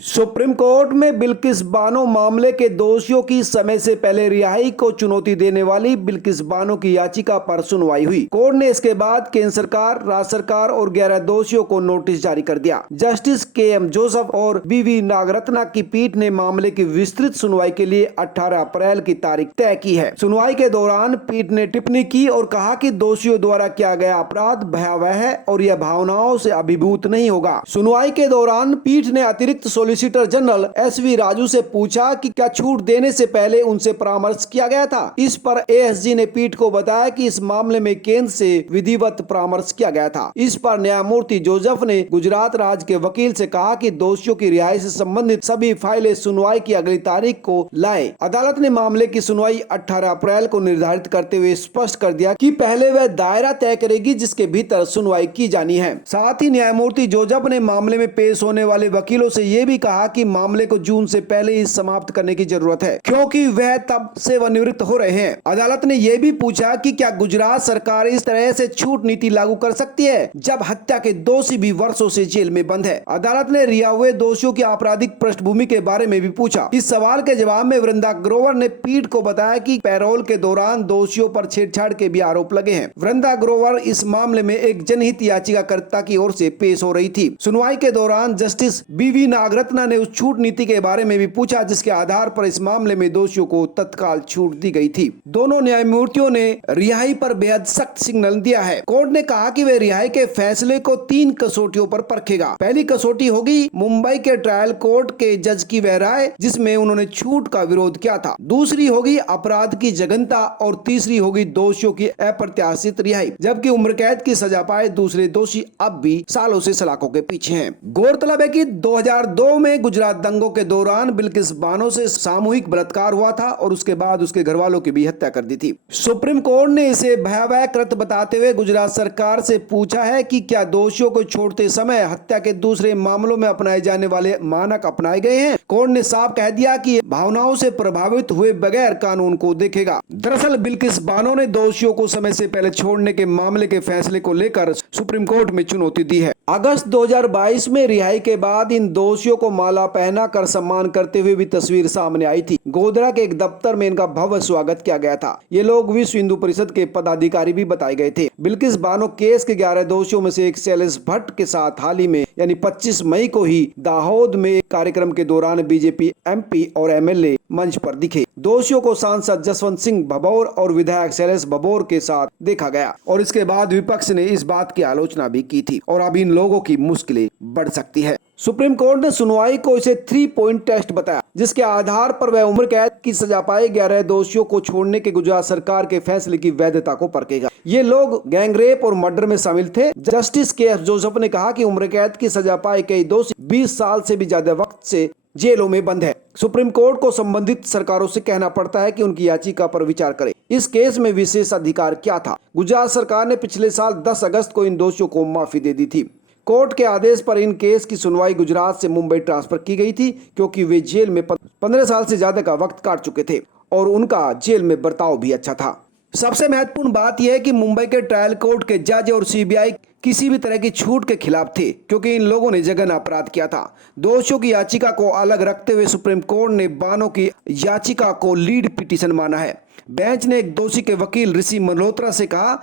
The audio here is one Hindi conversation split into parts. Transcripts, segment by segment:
सुप्रीम कोर्ट में बिल्किस बानो मामले के दोषियों की समय से पहले रिहाई को चुनौती देने वाली बिल्किस बानो की याचिका पर सुनवाई हुई। कोर्ट ने इसके बाद केंद्र सरकार, राज्य सरकार और 11 दोषियों को नोटिस जारी कर दिया। Justice KM. जोसेफ और बी.वी. नागरत्ना की पीठ ने मामले की विस्तृत सुनवाई के लिए 18 अप्रैल की तारीख तय की है। सुनवाई के दौरान पीठ ने टिप्पणी की और कहा कि दोषियों द्वारा किया गया अपराध भयावह है और यह भावनाओं से अभिभूत नहीं होगा। सुनवाई के दौरान पीठ ने अतिरिक्त सॉलिसिटर जनरल एस.वी. राजू से पूछा कि क्या छूट देने से पहले उनसे परामर्श किया गया था। इस पर एएसजी ने पीठ को बताया कि इस मामले में केंद्र से विधिवत परामर्श किया गया था। इस पर न्यायमूर्ति जोसेफ ने गुजरात राज्य के वकील से कहा कि दोषियों की रिहाई से संबंधित सभी फाइलें सुनवाई की अगली तारीख को लाएं। अदालत ने मामले की सुनवाई 18 अप्रैल को निर्धारित करते हुए स्पष्ट कर दिया कि पहले वह दायरा तय करेगी जिसके भीतर सुनवाई की जानी है। साथ ही न्यायमूर्ति जोसेफ ने मामले में पेश होने वाले वकीलों से ये भी कहा कि मामले को जून से पहले ही समाप्त करने की जरूरत है, क्योंकि वह तब सेवानिवृत्त हो रहे हैं। अदालत ने यह भी पूछा कि क्या गुजरात सरकार इस तरह से छूट नीति लागू कर सकती है जब हत्या के दोषी भी वर्षों से जेल में बंद है। अदालत ने रिहा हुए दोषियों की आपराधिक पृष्ठभूमि के बारे में भी पूछा। इस सवाल के जवाब में वृंदा ग्रोवर ने पीठ को बताया कि पैरोल के दौरान दोषियों पर छेड़छाड़ के भी आरोप लगे हैं। वृंदा ग्रोवर इस मामले में एक जनहित याचिकाकर्ता की ओर से पेश हो रही थी। सुनवाई के दौरान जस्टिस बी.वी. नागरत्ना ने उस छूट नीति के बारे में भी पूछा जिसके आधार पर इस मामले में दोषियों को तत्काल छूट दी गई थी। दोनों न्यायमूर्तियों ने रिहाई पर बेहद सख्त सिग्नल दिया है। कोर्ट ने कहा कि वे रिहाई के फैसले को 3 कसौटियों पर परखेगा। पहली कसौटी होगी मुंबई के ट्रायल कोर्ट के जज की वह राय जिसमें उन्होंने छूट का विरोध किया था। दूसरी होगी अपराध की जघन्यता और तीसरी होगी दोषियों की अप्रत्याशित रिहाई। जबकि उम्र कैद की सजा पाए दूसरे दोषी अब भी सालों से सलाखों के पीछे हैं। गौरतलब है कि 2002 में गुजरात दंगों के दौरान बिल्किस बानो से सामूहिक बलात्कार हुआ था और उसके बाद उसके घर वालों की भी हत्या कर दी थी। सुप्रीम कोर्ट ने इसे भयावह कृत्य बताते हुए गुजरात सरकार से पूछा है कि क्या दोषियों को छोड़ते समय हत्या के दूसरे मामलों में अपनाए जाने वाले मानक अपनाए गए हैं। कोर्ट ने साफ कह दिया कि भावनाओं से प्रभावित हुए बगैर कानून को देखेगा। दरअसल बिल्किस बानो ने दोषियों को समय से पहले छोड़ने के मामले के फैसले को लेकर सुप्रीम कोर्ट में चुनौती दी है। अगस्त 2022 में रिहाई के बाद इन दोषियों को माला पहना कर सम्मान करते हुए भी तस्वीर सामने आई थी। गोधरा के एक दफ्तर में इनका भव्य स्वागत किया गया था। ये लोग विश्व हिंदू परिषद के पदाधिकारी भी बताए गए थे। बिल्किस बानो केस के 11 दोषियों में से एक शैलेश भट्ट के साथ हाल ही में यानी 25 मई को ही दाहोद में एक कार्यक्रम के दौरान बीजेपी एमपी और एमएलए मंच पर दिखे। दोषियों को सांसद जसवंत सिंह भभौर और विधायक शैलेश भभौर के साथ देखा गया और इसके बाद विपक्ष ने इस बात की आलोचना भी की थी और अब इन लोगों की मुश्किलें बढ़ सकती है। सुप्रीम कोर्ट ने सुनवाई को इसे 3 पॉइंट टेस्ट बताया जिसके आधार पर वह उम्र कैद की सजा पाए 11 दोषियों को छोड़ने के गुजरात सरकार के फैसले की वैधता को परखेगा। ये लोग गैंगरेप और मर्डर में शामिल थे। जस्टिस के.एफ. जोसेफ ने कहा कि उम्र कैद की सजा पाए कई दोषी 20 साल से भी ज्यादा वक्त से जेलों में बंद है। सुप्रीम कोर्ट को संबंधित सरकारों से कहना पड़ता है कि उनकी याचिका पर विचार करें। इस केस में विशेष अधिकार क्या था। गुजरात सरकार ने पिछले साल 10 अगस्त को इन दोषियों को माफी दे दी थी। कोर्ट के आदेश पर इन केस की सुनवाई गुजरात से मुंबई ट्रांसफर की गई थी क्योंकि वे जेल में 15 साल से ज्यादा का वक्त काट चुके थे और उनका जेल में बर्ताव भी अच्छा था। सबसे महत्वपूर्ण बात यह है कि मुंबई के ट्रायल कोर्ट के जज और सीबीआई किसी भी तरह की छूट के खिलाफ थे क्योंकि इन लोगों ने जघन्य अपराध किया था। दोषियों की याचिका को अलग रखते हुए सुप्रीम कोर्ट ने बानो की याचिका को लीड पिटीशन माना है। बेंच ने एक दोषी के वकील ऋषि मल्होत्रा से कहा,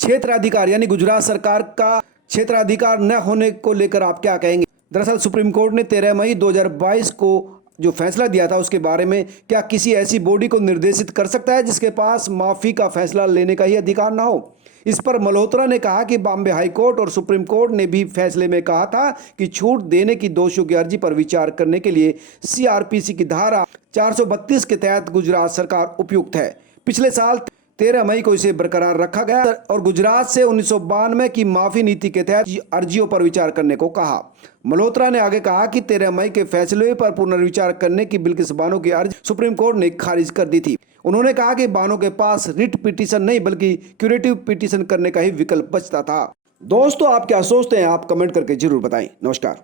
क्षेत्राधिकार यानी गुजरात सरकार का क्षेत्राधिकार न होने को लेकर आप क्या कहेंगे। दरअसल सुप्रीम कोर्ट ने 13 मई 2022 को जो फैसला दिया था उसके बारे में क्या किसी ऐसी बॉडी को निर्देशित कर सकता है जिसके पास माफी का फैसला लेने का ही अधिकार ना हो। इस पर मल्होत्रा ने कहा कि बॉम्बे हाई कोर्ट और सुप्रीम कोर्ट ने भी फैसले में कहा था कि छूट देने की दोषियों की अर्जी पर विचार करने के लिए सीआरपीसी की धारा 432 के तहत गुजरात सरकार उपयुक्त है। पिछले साल 13 मई को इसे बरकरार रखा गया और गुजरात से 1992 की माफी नीति के तहत अर्जियों पर विचार करने को कहा। मल्होत्रा ने आगे कहा कि 13 मई के फैसले पर पुनर्विचार करने की बिल्किस बानो की अर्जी सुप्रीम कोर्ट ने खारिज कर दी थी। उन्होंने कहा कि बानो के पास रिट पिटीशन नहीं बल्कि क्यूरेटिव पिटीशन करने का ही विकल्प बचता था। दोस्तों, आप क्या सोचते हैं? आप कमेंट करके जरूर बताएं। नमस्कार।